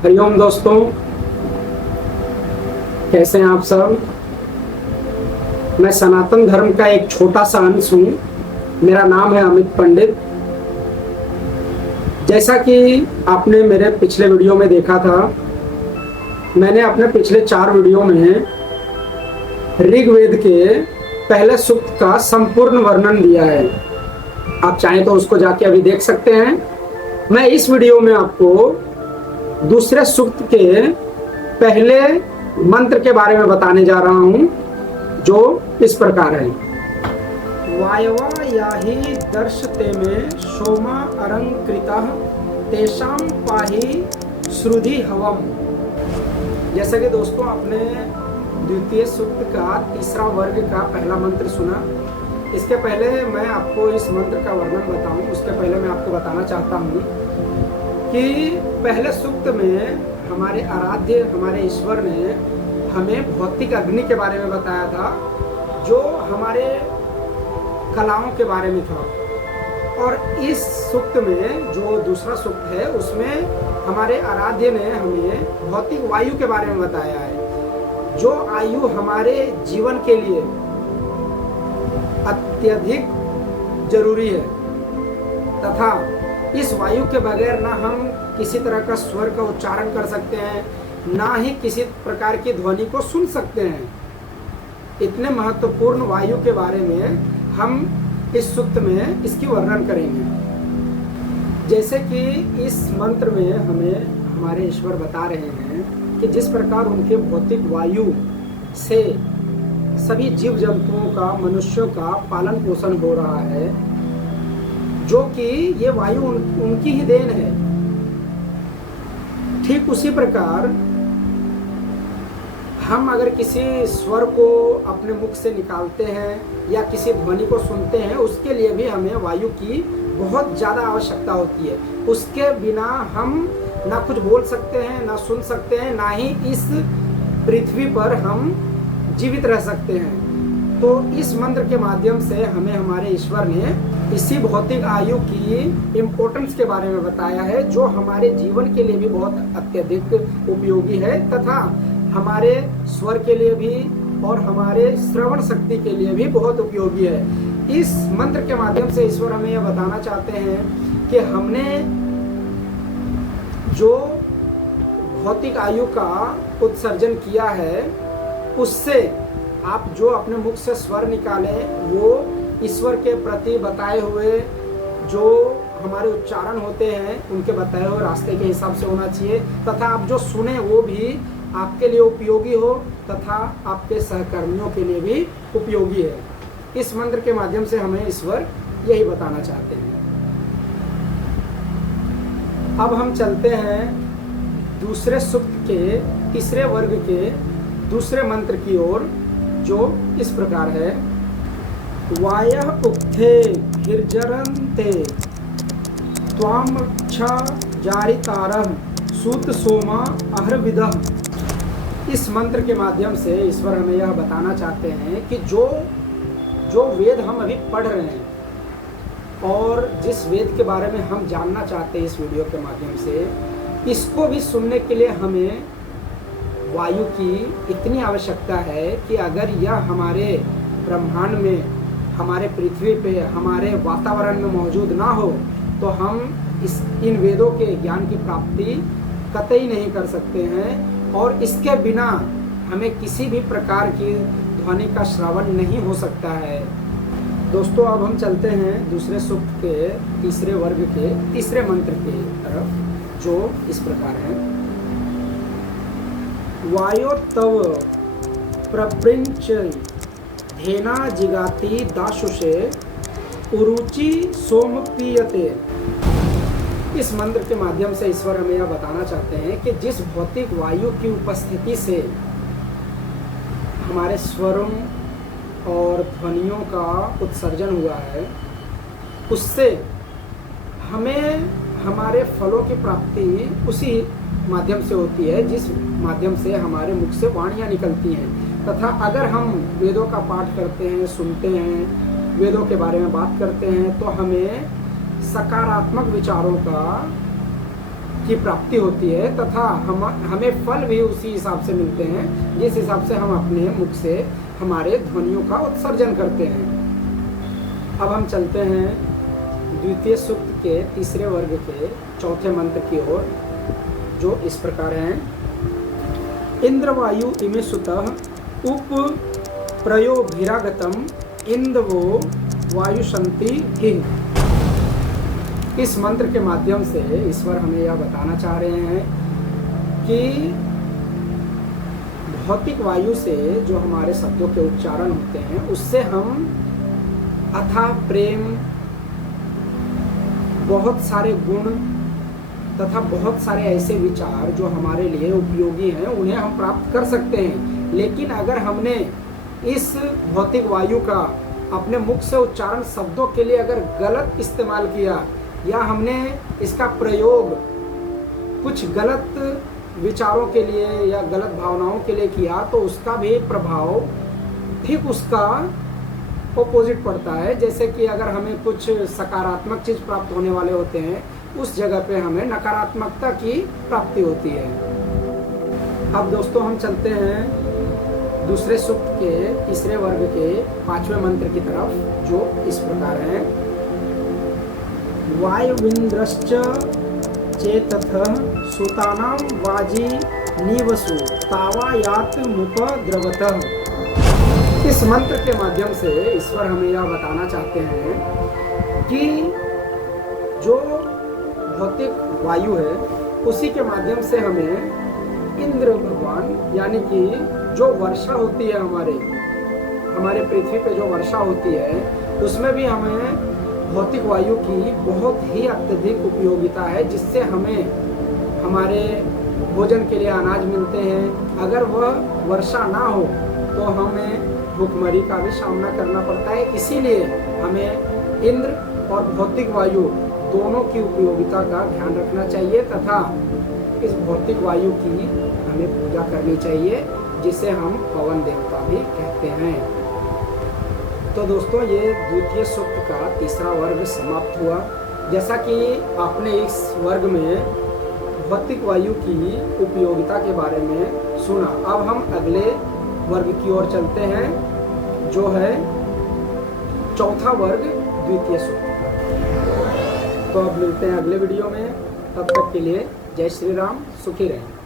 हरिओम दोस्तों, कैसे हैं आप सब। मैं सनातन धर्म का एक छोटा सा अंश हूँ। मेरा नाम है अमित पंडित। जैसा कि आपने मेरे पिछले वीडियो में देखा था, मैंने अपने पिछले 4 वीडियो में ऋग्वेद के पहले सूक्त का संपूर्ण वर्णन दिया है। आप चाहें तो उसको जाके अभी देख सकते हैं। मैं इस वीडियो में आपको दूसरे सूक्त के पहले मंत्र के बारे में बताने जा रहा हूं, जो इस प्रकार है। वायवा याहि दर्शते में सोमा अरंकृतः तेषाम पाहि श्रुधि हवम। जैसा कि दोस्तों आपने द्वितीय सूक्त का तीसरा वर्ग का पहला मंत्र सुना। इसके पहले मैं आपको इस मंत्र का वर्णन बताऊं, उसके पहले मैं आपको बताना चाहता हूं कि पहले सूक्त में हमारे आराध्य हमारे ईश्वर ने हमें भौतिक अग्नि के बारे में बताया था, जो हमारे कलाओं के बारे में था। और इस सूक्त में जो दूसरा सूक्त है, उसमें हमारे आराध्य ने हमें भौतिक वायु के बारे में बताया है, जो आयु हमारे जीवन के लिए अत्यधिक जरूरी है, तथा इस वायु के बगैर ना हम किसी तरह का स्वर का उच्चारण कर सकते हैं, ना ही किसी प्रकार की ध्वनि को सुन सकते हैं। इतने महत्वपूर्ण वायु के बारे में हम इस सूक्त में इसकी वर्णन करेंगे। जैसे कि इस मंत्र में हमें हमारे ईश्वर बता रहे हैं कि जिस प्रकार उनके भौतिक वायु से सभी जीव जंतुओं का, मनुष्यों का पालन पोषण हो रहा है, जो कि ये वायु उनकी ही देन है। ठीक उसी प्रकार हम अगर किसी स्वर को अपने मुख से निकालते हैं या किसी ध्वनि को सुनते हैं, उसके लिए भी हमें वायु की बहुत ज़्यादा आवश्यकता होती है। उसके बिना हम ना कुछ बोल सकते हैं, ना सुन सकते हैं, ना ही इस पृथ्वी पर हम जीवित रह सकते हैं। तो इस मंत्र के माध्यम से हमें हमारे ईश्वर ने इसी भौतिक आयु की इम्पोर्टेंस के बारे में बताया है, जो हमारे जीवन के लिए भी बहुत अत्यधिक उपयोगी है, तथा हमारे स्वर के लिए भी और हमारे श्रवण शक्ति के लिए भी बहुत उपयोगी है। इस मंत्र के माध्यम से ईश्वर हमें यह बताना चाहते हैं कि हमने जो भौतिक आयु का उत्सर्जन किया है, उससे आप जो अपने मुख से स्वर निकालें, वो ईश्वर के प्रति बताए हुए जो हमारे उच्चारण होते हैं, उनके बताए हुए रास्ते के हिसाब से होना चाहिए, तथा आप जो सुने वो भी आपके लिए उपयोगी हो तथा आपके सहकर्मियों के लिए भी उपयोगी है। इस मंत्र के माध्यम से हमें ईश्वर यही बताना चाहते हैं। अब हम चलते हैं दूसरे सूक्त के तीसरे वर्ग के दूसरे मंत्र की ओर, जो इस प्रकार है। वायः उक्थे हिर्जरन्ते त्वाम रक्षा जारितारः सूत सोमा अहर्विदः। इस मंत्र के माध्यम से ईश्वर हमें यह बताना चाहते हैं कि जो वेद हम अभी पढ़ रहे हैं और जिस वेद के बारे में हम जानना चाहते हैं इस वीडियो के माध्यम से, इसको भी सुनने के लिए हमें वायु की इतनी आवश्यकता है कि अगर यह हमारे ब्रह्मांड में, हमारे पृथ्वी पे, हमारे वातावरण में मौजूद ना हो, तो हम इन वेदों के ज्ञान की प्राप्ति कतई नहीं कर सकते हैं, और इसके बिना हमें किसी भी प्रकार की ध्वनि का श्रवण नहीं हो सकता है। दोस्तों, अब हम चलते हैं दूसरे सूक्त के तीसरे वर्ग के तीसरे मंत्र की तरफ, जो इस प्रकार है। वायो तव प्रवृंच धेना जिगाति दाशुषे उरुचि सोम पीयते। इस मंत्र के माध्यम से ईश्वर हमें यह बताना चाहते हैं कि जिस भौतिक वायु की उपस्थिति से हमारे स्वरों और ध्वनियों का उत्सर्जन हुआ है, उससे हमें हमारे फलों की प्राप्ति उसी माध्यम से होती है, जिस माध्यम से हमारे मुख से वाणियाँ निकलती हैं। तथा अगर हम वेदों का पाठ करते हैं, सुनते हैं, वेदों के बारे में बात करते हैं, तो हमें सकारात्मक विचारों की प्राप्ति होती है तथा हमें फल भी उसी हिसाब से मिलते हैं जिस हिसाब से हम अपने मुख से हमारे ध्वनियों का उत्सर्जन करते हैं। अब हम चलते हैं द्वितीय सूक्त के तीसरे वर्ग के चौथे मंत्र की ओर, जो इस प्रकार हैं। इंद्रवायु इमे सुतः उप प्रयोभिरागतम इंदवो वायुशंति ही। इस मंत्र के माध्यम से ईश्वर हमें यह बताना चाह रहे हैं कि भौतिक वायु से जो हमारे शब्दों के उच्चारण होते हैं उससे हम अथाह प्रेम, बहुत सारे गुण तथा बहुत सारे ऐसे विचार जो हमारे लिए उपयोगी हैं उन्हें हम प्राप्त कर सकते हैं। लेकिन अगर हमने इस भौतिक वायु का अपने मुख से उच्चारण शब्दों के लिए अगर गलत इस्तेमाल किया या हमने इसका प्रयोग कुछ गलत विचारों के लिए या गलत भावनाओं के लिए किया तो उसका भी प्रभाव ठीक उसका ऑपोजिट पड़ता है। जैसे कि अगर हमें कुछ सकारात्मक चीज़ प्राप्त होने वाले होते हैं उस जगह पे हमें नकारात्मकता की प्राप्ति होती है। अब दोस्तों हम चलते हैं दूसरे सूक्त के तीसरे वर्ग के पांचवें मंत्र की तरफ, जो इस प्रकार है। वायुविन्द्रश्च चेतथ सुतानां वाजी निवसु तावायात मुपद्रवतः। इस मंत्र के माध्यम से ईश्वर हमें यह बताना चाहते हैं कि जो भौतिक वायु है उसी के माध्यम से हमें इंद्र भगवान यानी कि जो वर्षा होती है हमारे पृथ्वी पे जो वर्षा होती है उसमें भी हमें भौतिक वायु की बहुत ही अत्यधिक उपयोगिता है, जिससे हमें हमारे भोजन के लिए अनाज मिलते हैं। अगर वह वर्षा ना हो तो हमें भूखमरी का भी सामना करना पड़ता है। इसीलिए हमें इंद्र और भौतिक वायु दोनों की उपयोगिता का ध्यान रखना चाहिए तथा इस भौतिक वायु की हमें पूजा करनी चाहिए, जिसे हम पवन देवता भी कहते हैं। तो दोस्तों ये द्वितीय सूक्त का तीसरा वर्ग समाप्त हुआ। जैसा कि आपने इस वर्ग में भौतिक वायु की उपयोगिता के बारे में सुना, अब हम अगले वर्ग की ओर चलते हैं, जो है चौथा वर्ग द्वितीय सूक्त का। तो अब मिलते हैं अगले वीडियो में, तब तक के लिए जय श्री राम, सुखी रहें।